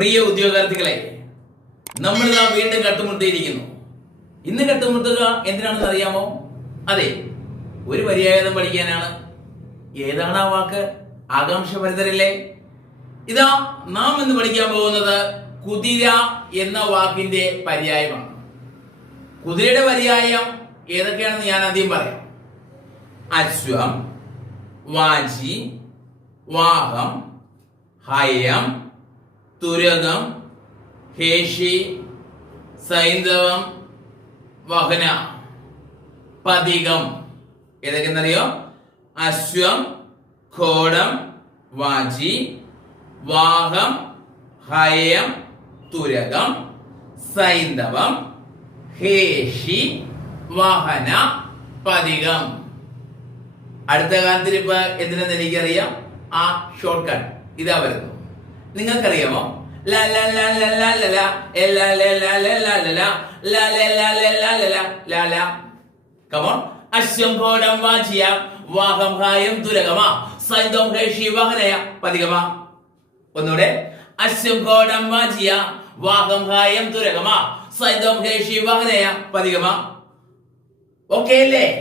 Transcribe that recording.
പ്രിയ ഉദ്യോഗാർത്ഥികളെ, നമ്മളിതാ വീണ്ടും കട്ടുമുട്ടിയിരിക്കുന്നു. ഇന്ന് കട്ടുമുട്ടുക എന്തിനാണെന്ന് അറിയാമോ? അതെ, ഒരു പര്യായം പഠിക്കാനാണ്. ഏതാണ് ആ വാക്ക്? ആകാംക്ഷ ഭരിതരല്ലേ? ഇതാ നാം ഇന്ന് പഠിക്കാൻ പോകുന്നത് കുതിര എന്ന വാക്കിന്റെ പര്യായമാണ്. കുതിരയുടെ പര്യായം ഏതൊക്കെയാണെന്ന് ഞാൻ ആദ്യം പറയാം. അശ്വം, വാജി, വാഹം, ഹയം, തുരകം, ഹേഷി, സൈന്ധവം, വഹന, പതികം. ഏതൊക്കെയെന്നറിയോ? അശ്വം, ഘോടം, വാജി, വാഹം, ഹയം, തുരകം, സൈന്ധവം, ഹേഷി, വഹന, പതികം. അടുത്ത കാലത്തിൽ ഇപ്പൊ എന്തിനെന്ന് എനിക്കറിയാം. ആ ഷോർട്ട് കട്ട് ഇതാ വരുന്നു. നിങ്ങൾക്കറിയാമോ? അശ്വം, ഘോടം, വാജിയ, വാഹം, ഹായം, തുരകമ, സൈന്ധവം, ഹേഷി, വഹനയ, പതികമ. ഒന്നുകൂടെ. അശ്വം, ഘോടം, വാജിയ, വാഹം, ഹായം, തുരകമ, സൈന്ധവം, ഹേഷി, വഹനയ, പതികമ. ഓക്കെ അല്ലേ?